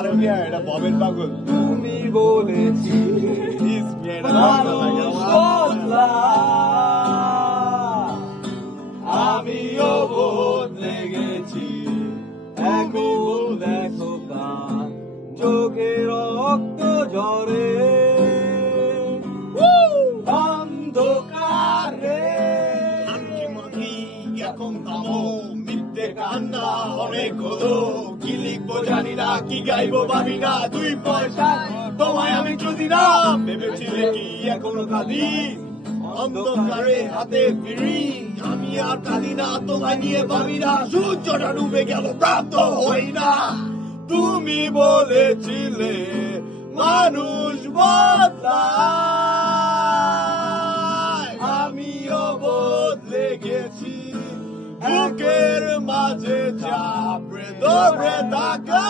এটা ববের পাগল। তুমি বলেছি মানুষ বদলায়, আমিও বদলে গেছি। এখন দেখো কার চোখে রক্ত ঝরে অন্ধকারে। আঁকিমাকি এখন থামো, মিথ্যে কান্না অনেক হলো। কি লিখবো জানি না, কি গাইবো ভাবি না। 2 পয়সা তোমায় আমি যদি না ভেবেছিলে কি এখনো কাঁদি অন্ধকারে হাতে ফিরি। আমি আর কাঁদি না, তোমায় নিয়ে ভাবি না। সূর্যটা ডুবে গেল, প্রাপ্ত হই না। তুমি বলেছিলে মানুষ বদলায়, আমিও বদলে গেছি। বুকের মাঝে চাপড়ে ধরে থাকা